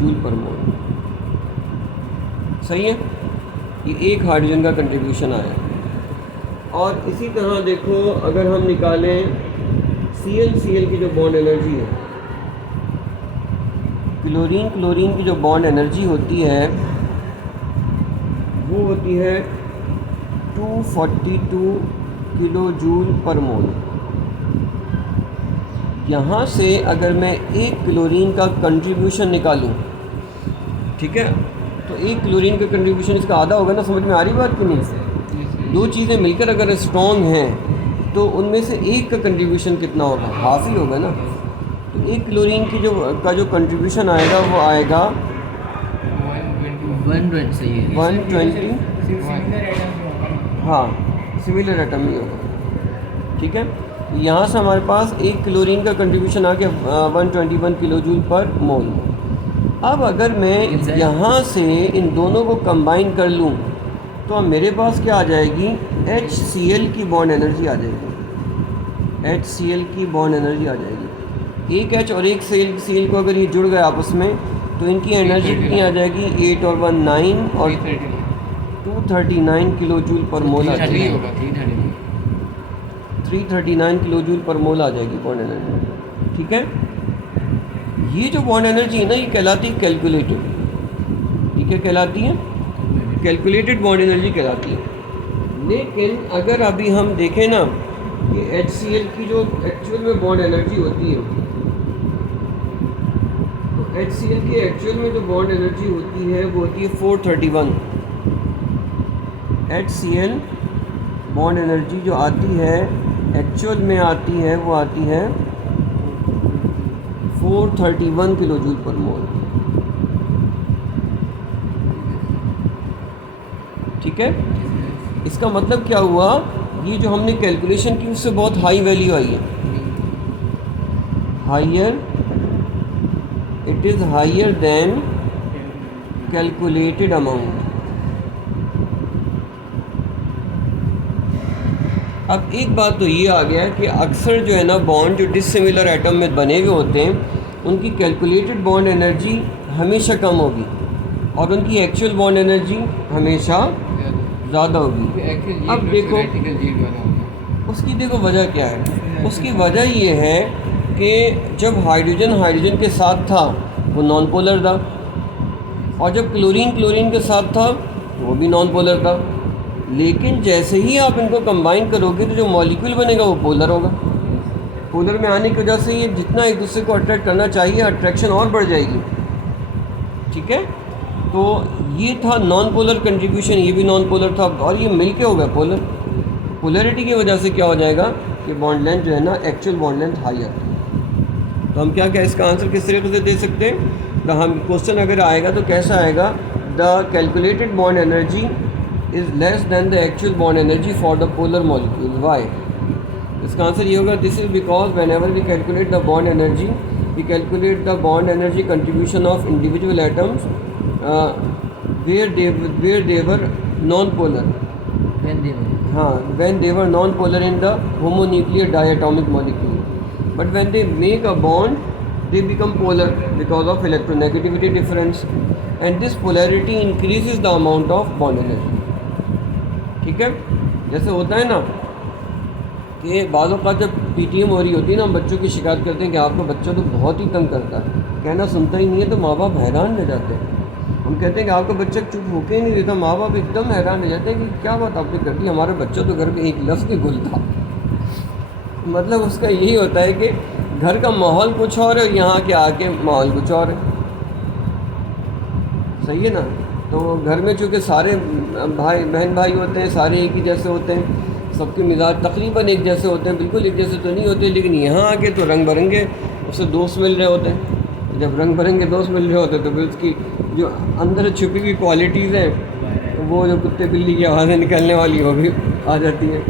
Joule पर मोल। सही है, ये एक हाइड्रोजन का कंट्रीब्यूशन आया। और इसी तरह देखो, अगर हम निकालें Cl की जो बॉन्ड एनर्जी है, क्लोरीन क्लोरीन की जो बॉन्ड एनर्जी होती है वो होती है 242 किलो जूल पर मोल। यहाँ से अगर मैं एक क्लोरीन का कंट्रीब्यूशन निकालूं, ठीक है, तो एक क्लोरीन का कंट्रीब्यूशन इसका आधा होगा ना। समझ में आ रही बात कि नहीं? दो चीज़ें मिलकर अगर स्ट्रॉन्ग हैं तो उनमें से एक का कंट्रीब्यूशन कितना होगा? हाफ ही होगा ना। तो एक क्लोरीन की जो कंट्रीब्यूशन आएगा वो आएगा 120। हाँ, सिमिलर एटम ही होगा, ठीक है। यहाँ से हमारे पास एक क्लोरीन का कंट्रीब्यूशन आ गया 121 किलो जूल पर मोल। अब अगर मैं यहाँ से इन दोनों को कंबाइन कर लूँ तो अब मेरे पास क्या आ जाएगी? HCl की बॉन्ड एनर्जी आ जाएगी। HCl की बॉन्ड एनर्जी आ जाएगी। एक H और एक Cl को अगर ये जुड़ गए आपस में तो इनकी एनर्जी कितनी आ जाएगी? 8 और 1 9 और 239 किलो जूल पर मोल आ जाएगी। 339 किलो जूल पर मोल आ जाएगी बॉन्ड एनर्जी, ठीक है। ये जो बॉन्ड एनर्जी है ना, ये कहलाती है कैलकुलेटेड। ये क्या कहलाती है? कैलकुलेटेड बॉन्ड एनर्जी कहलाती है। लेकिन अगर अभी हम देखें ना कि HCl की जो एक्चुअल में बॉन्ड एनर्जी होती है, तो HCl की एक्चुअल में जो बॉन्ड एनर्जी होती है वो होती है 431। HCl बॉन्ड एनर्जी जो आती है एक्चुअल में आती है वो आती है 431 किलो जूल पर मोल, ठीक है। इसका मतलब क्या हुआ? ये जो हमने कैलकुलेशन की उससे बहुत हाई वैल्यू आई है। Higher, it is higher than calculated amount. अब एक बात तो ये आ गया कि अक्सर जो है ना बॉन्ड जो डिसिमिलर एटम में बने हुए होते हैं उनकी कैलकुलेटेड बॉन्ड एनर्जी हमेशा कम होगी और उनकी एक्चुअल बॉन्ड एनर्जी हमेशा ज़्यादा होगी। अब देखो उसकी देखो वजह क्या है। उसकी वजह ये है कि जब हाइड्रोजन के साथ था वो नॉन पोलर था, और जब क्लोरीन के साथ था वो भी नॉन पोलर था। लेकिन जैसे ही आप इनको कंबाइन करोगे तो जो मॉलिक्यूल बनेगा वो पोलर होगा। पोलर में आने की वजह से ये जितना एक दूसरे को अट्रैक्ट करना चाहिए, अट्रैक्शन और बढ़ जाएगी, ठीक है। तो ये था नॉन पोलर कंट्रीब्यूशन, ये भी नॉन पोलर था और ये मिलके हो गया पोलर। पोलरिटी की वजह से क्या हो जाएगा कि बॉन्ड लेंथ जो है ना, एक्चुअल बॉन्ड लेंथ हायर। तो हम क्या इसका आंसर किस तरीके से दे सकते हैं? तो हम क्वेश्चन अगर आएगा तो कैसा आएगा? The calculated bond energy is less than the actual bond energy for the polar molecule. Why? इसका आंसर ये होगा, this is because whenever we calculate the bond energy, we calculate the bond energy contribution of individual atoms where they were non-polar. When they were non-polar in the homonuclear diatomic molecule. But when they make a bond, they become polar because of electronegativity difference, and this polarity increases the amount of bond energy. ठीक है। जैसे होता है ना कि बाज़ों का जब PTM हो रही होती है ना, हम बच्चों की शिकायत करते हैं कि आपका बच्चा तो बहुत ही तंग करता है, कहना सुनता ही नहीं है, तो माँ बाप हैरान रह जाते हैं। हम कहते हैं कि आपका बच्चा चुप होके ही नहीं देता, माँ बाप एकदम हैरान रह जाते हैं कि क्या बात आपने कर दी, हमारा बच्चा तो घर में एक लफ्ज़ नहीं बोलता। मतलब उसका यही होता है कि घर का माहौल कुछ और है, यहाँ के आके माहौल कुछ और है। सही है ना। तो घर में चूँकि सारे बहन भाई होते हैं, सारे एक ही जैसे होते हैं, सबके मिजाज तकरीबन एक जैसे होते हैं, बिल्कुल एक जैसे तो नहीं होते, लेकिन यहाँ आके तो रंग बिरंगे उससे दोस्त मिल रहे होते हैं। जब रंग बिरंगे दोस्त मिल रहे होते हैं तो फिर उसकी जो अंदर छुपी हुई क्वालिटीज़ हैं, तो वो जो कुत्ते बिल्ली की आवाज़ें निकलने वाली वो भी आ जाती हैं।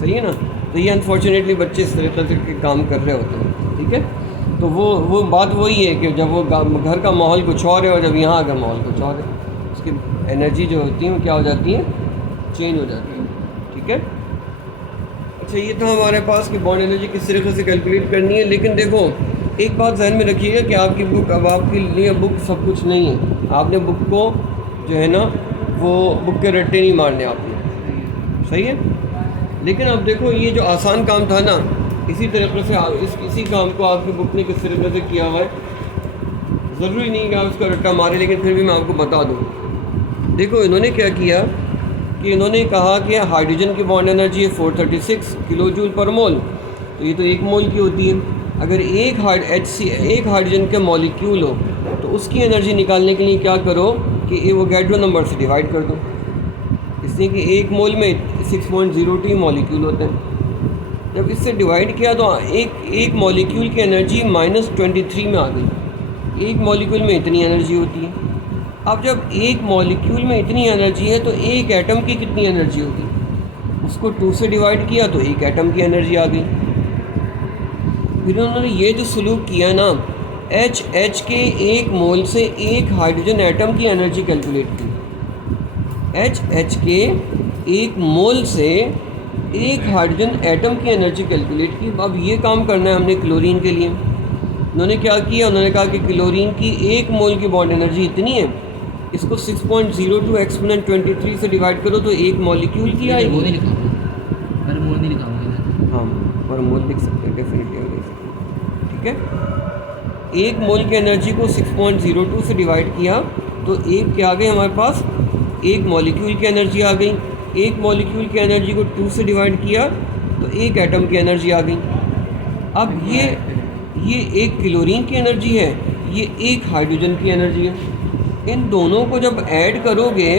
सही है ना। तो ये अनफॉर्चुनेटली बच्चे इस तरीके से काम कर रहे होते हैं, ठीक है। तो वो बात वही है कि जब वो घर का माहौल कुछ और है और जब यहाँ का माहौल कुछ और है, उसकी एनर्जी जो होती है वो क्या हो जाती है, चेंज हो जाती है, ठीक है। अच्छा, ये था हमारे पास कि बॉन्ड एनर्जी किस तरीके से कैलकुलेट करनी है। लेकिन देखो एक बात जहन में रखिएगा कि आपकी बुक, अब आपके लिए बुक सब कुछ नहीं है। आपने बुक को जो है ना वो बुक के रट्टे नहीं मारने आपने, सही है। लेकिन अब देखो ये जो आसान काम था ना, इसी तरीके से इसी काम को आपकी बुक ने किस तरीके से किया हुआ है। ज़रूरी नहीं कि आप उसका रट्टा मारें, लेकिन फिर भी मैं आपको बता दूँ। देखो इन्होंने क्या किया कि इन्होंने कहा कि हाइड्रोजन की बॉन्ड एनर्जी है 436 किलो जूल पर मोल, तो ये तो 1 मोल की होती है। अगर एक हाइड्रोजन के मॉलिक्यूल हो तो उसकी एनर्जी निकालने के लिए क्या करो कि एवोगैड्रो नंबर से डिवाइड कर दो, इसलिए कि 1 मोल में 6.02 मॉलिक्यूल होते हैं। जब इससे डिवाइड किया तो एक मॉलिक्यूल की एनर्जी -23 में आ गई। एक मॉलिक्यूल में इतनी एनर्जी होती है। अब जब एक मॉलिक्यूल में इतनी एनर्जी है तो एक एटम की कितनी एनर्जी होगी, उसको 2 से डिवाइड किया तो एक एटम की एनर्जी आ गई। फिर उन्होंने ये जो सलूक किया ना, H के 1 मोल से एक हाइड्रोजन एटम की एनर्जी कैलकुलेट की। H के 1 मोल से एक हाइड्रोजन एटम की एनर्जी कैलकुलेट की। अब ये काम करना है हमने क्लोरीन के लिए। उन्होंने क्या किया, उन्होंने कहा कि क्लोरीन की 1 मोल की बॉन्ड एनर्जी इतनी है, इसको 6.02 एक्सपोनेंट 23 से डिवाइड करो तो एक मॉलिक्यूल की आएगी। मोल नहीं लिखा, हाँ, पर मोल लिख सकते हैं, डेफिनेटली लिख सकते हैं, ठीक है। 1 मोल की एनर्जी को 6.02 से डिवाइड किया तो एक क्या आ गई हमारे पास, एक मॉलिक्यूल की एनर्जी आ गई। एक मॉलिक्यूल की एनर्जी को 2 से डिवाइड किया तो एक एटम की एनर्जी आ गई। अब ये एक क्लोरीन की एनर्जी है, ये एक हाइड्रोजन की एनर्जी है। इन दोनों को जब ऐड करोगे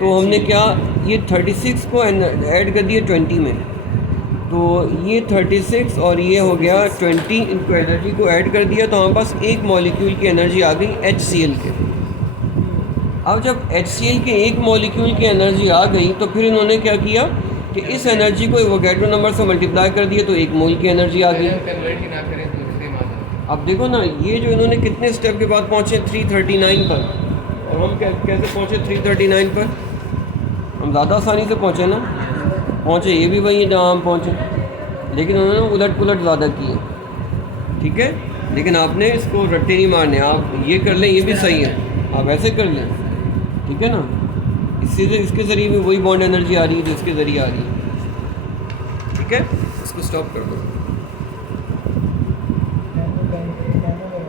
तो हमने क्या, ये 36 को ऐड कर दिया 20 में, तो ये 36 और ये हो गया 20, इनको एनर्जी को ऐड कर दिया तो हमारे पास एक मॉलिक्यूल की एनर्जी आ गई HCl के। अब जब HCl के एक मॉलिक्यूल की एनर्जी आ गई तो फिर इन्होंने क्या किया कि इस एनर्जी को एवोगैड्रो नंबर से मल्टीप्लाई कर दिया तो 1 मोल की एनर्जी आ गई। अब देखो ना, ये जो इन्होंने कितने स्टेप के बाद पहुँचे 339 पर, और हम कैसे पहुँचे 339 पर, हम ज़्यादा आसानी से पहुँचे ना। पहुँचे ये भी वही है जहाँ हम पहुँचे, लेकिन उन्होंने उलट पुलट ज़्यादा किए, ठीक है। लेकिन आपने इसको रट्टे नहीं मारने, आप ये कर लें ये भी सही है, आप ऐसे कर लें, ठीक है ना। इसके ज़रिए भी वही बॉन्ड एनर्जी आ रही है जो इसके ज़रिए आ रही है, ठीक है। इसको स्टॉप कर दो।